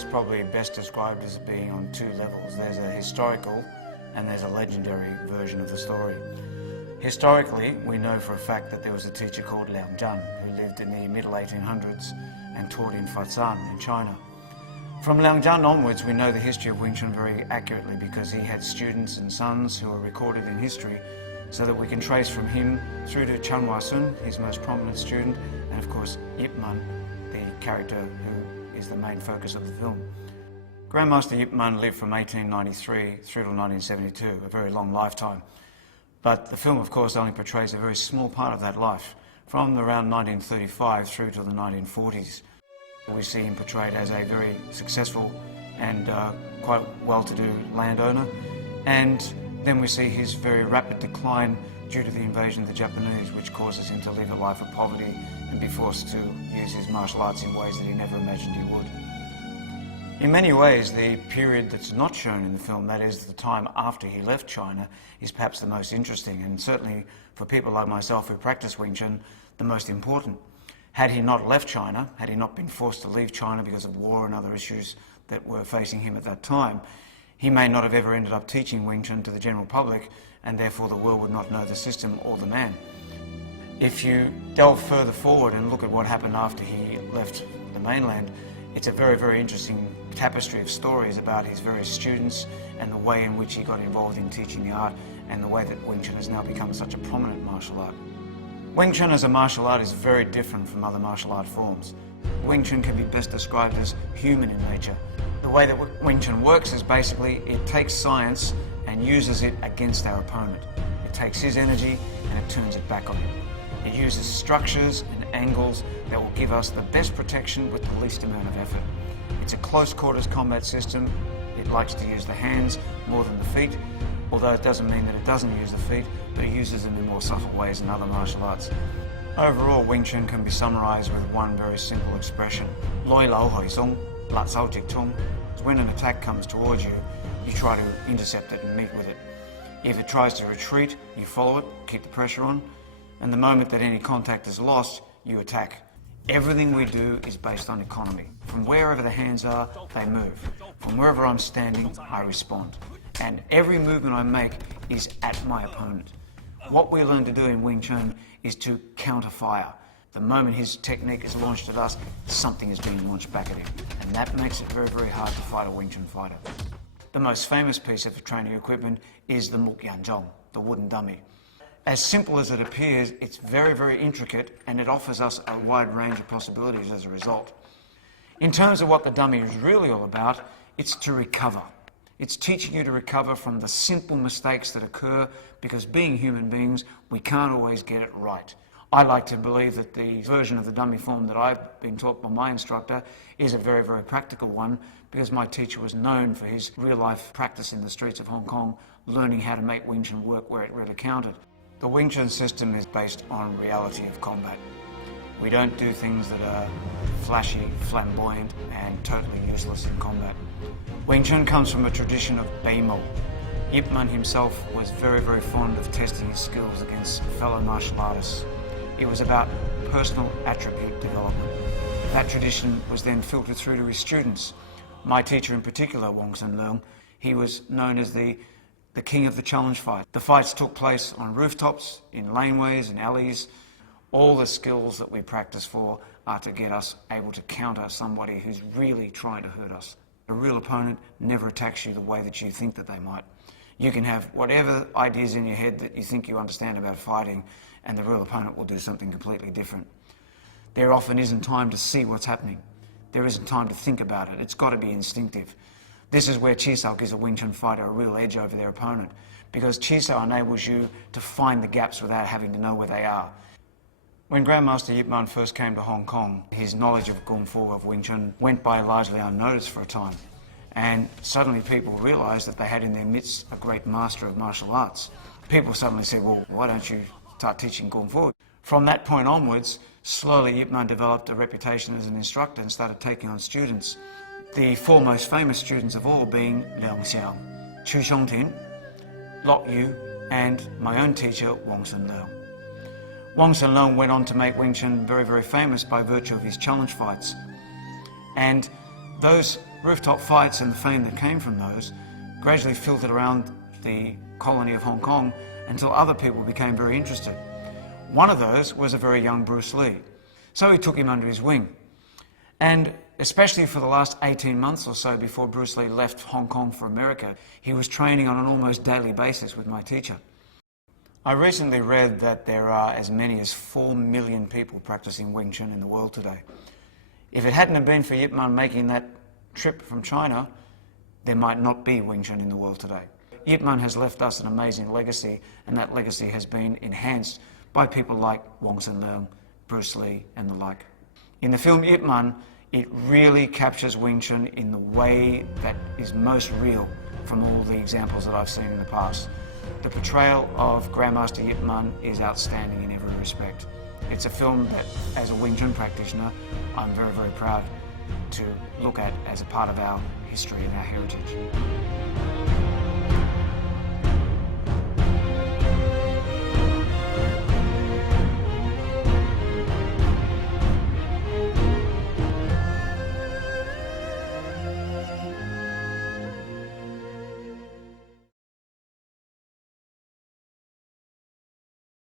is probably best described as being on two levels. There's a historical and there's a legendary version of the story. Historically, we know for a fact that there was a teacher called Liang Zhan who lived in the middle 1800s and taught in Fuzan in China. From Liang Zhan onwards, we know the history of Wing Chun very accurately because he had students and sons who are recorded in history, so that we can trace from him through to Chen Hua-sun, his most prominent student, and of course Ip Man, the character who is the main focus of the film. Grandmaster Ip Man lived from 1893 through to 1972, a very long lifetime. But the film, of course, only portrays a very small part of that life, from around 1935 through to the 1940s. We see him portrayed as a very successful and quite well-to-do landowner, and then we see his very rapid decline due to the invasion of the Japanese, which causes him to live a life of poverty and be forced to use his martial arts in ways that he never imagined he would. In many ways, the period that's not shown in the film, that is the time after he left China, is perhaps the most interesting, and certainly for people like myself who practice Wing Chun, the most important. Had he not left China, had he not been forced to leave China because of war and other issues that were facing him at that time, he may not have ever ended up teaching Wing Chun to the general public, and therefore the world would not know the system or the man. If you delve further forward and look at what happened after he left the mainland, it's a very, very interesting tapestry of stories about his various students and the way in which he got involved in teaching the art and the way that Wing Chun has now become such a prominent martial art. Wing Chun as a martial art is very different from other martial art forms. Wing Chun can be best described as human in nature. The way that Wing Chun works is basically it takes science and uses it against our opponent. It takes his energy and it turns it back on him. It uses structures and angles that will give us the best protection with the least amount of effort. It's a close quarters combat system. It likes to use the hands more than the feet, although it doesn't mean that it doesn't use the feet, but it uses them in more subtle ways than other martial arts. Overall, Wing Chun can be summarized with one very simple expression: Loi Lao Hoi Song, Lat Sao Jik Tung. When an attack comes towards you, you try to intercept it and meet with it. If it tries to retreat, you follow it, keep the pressure on, and the moment that any contact is lost, you attack. Everything we do is based on economy. From wherever the hands are, they move. From wherever I'm standing, I respond. And every movement I make is at my opponent. What we learn to do in Wing Chun is to counter fire. The moment his technique is launched at us, something is being launched back at him. And that makes it very, very hard to fight a Wing Chun fighter. The most famous piece of training equipment is the Muk Yan Zhong, the wooden dummy. As simple as it appears, it's very, very intricate, and it offers us a wide range of possibilities as a result. In terms of what the dummy is really all about, it's to recover. It's teaching you to recover from the simple mistakes that occur, because being human beings, we can't always get it right. I like to believe that the version of the dummy form that I've been taught by my instructor is a very, very practical one, because my teacher was known for his real-life practice in the streets of Hong Kong, learning how to make Wing Chun work where it really counted. The Wing Chun system is based on reality of combat. We don't do things that are flashy, flamboyant, and totally useless in combat. Wing Chun comes from a tradition of Beimo. Ip Man himself was very, very fond of testing his skills against fellow martial artists. It was about personal attribute development. That tradition was then filtered through to his students. My teacher in particular, Wong Sun Leung, he was known as the king of the challenge fight. The fights took place on rooftops, in laneways, in alleys. All the skills that we practice for are to get us able to counter somebody who's really trying to hurt us. A real opponent never attacks you the way that you think that they might. You can have whatever ideas in your head that you think you understand about fighting, and the real opponent will do something completely different. There often isn't time to see what's happening. There isn't time to think about it. It's got to be instinctive. This is where Chi Sao gives a Wing Chun fighter a real edge over their opponent, because Chi Sao enables you to find the gaps without having to know where they are. When Grandmaster Ip Man first came to Hong Kong, his knowledge of Kung Fu, of Wing Chun, went by largely unnoticed for a time. And suddenly people realised that they had in their midst a great master of martial arts. People suddenly said, well, why don't you start teaching Kung Fu? From that point onwards, slowly Ip Man developed a reputation as an instructor and started taking on students. The four most famous students of all being Leung Xiao, Chu Xiongtin, Lok Yu, and my own teacher, Wong Sun Leung. Wong Sun Leung went on to make Wing Chun very, very famous by virtue of his challenge fights. And those Rooftop fights and the fame that came from those gradually filtered around the colony of Hong Kong until other people became very interested. One of those was a very young Bruce Lee. So he took him under his wing. And especially for the last 18 months or so before Bruce Lee left Hong Kong for America, he was training on an almost daily basis with my teacher. I recently read that there are as many as 4 million people practicing Wing Chun in the world today. If it hadn't have been for Ip Man making that trip from China, there might not be Wing Chun in the world today. Ip Man has left us an amazing legacy, and that legacy has been enhanced by people like Wong Sin Leung, Bruce Lee, and the like. In the film Ip Man, it really captures Wing Chun in the way that is most real from all the examples that I've seen in the past. The portrayal of Grandmaster Ip Man is outstanding in every respect. It's a film that, as a Wing Chun practitioner, I'm very, very proud to look at as a part of our history and our heritage.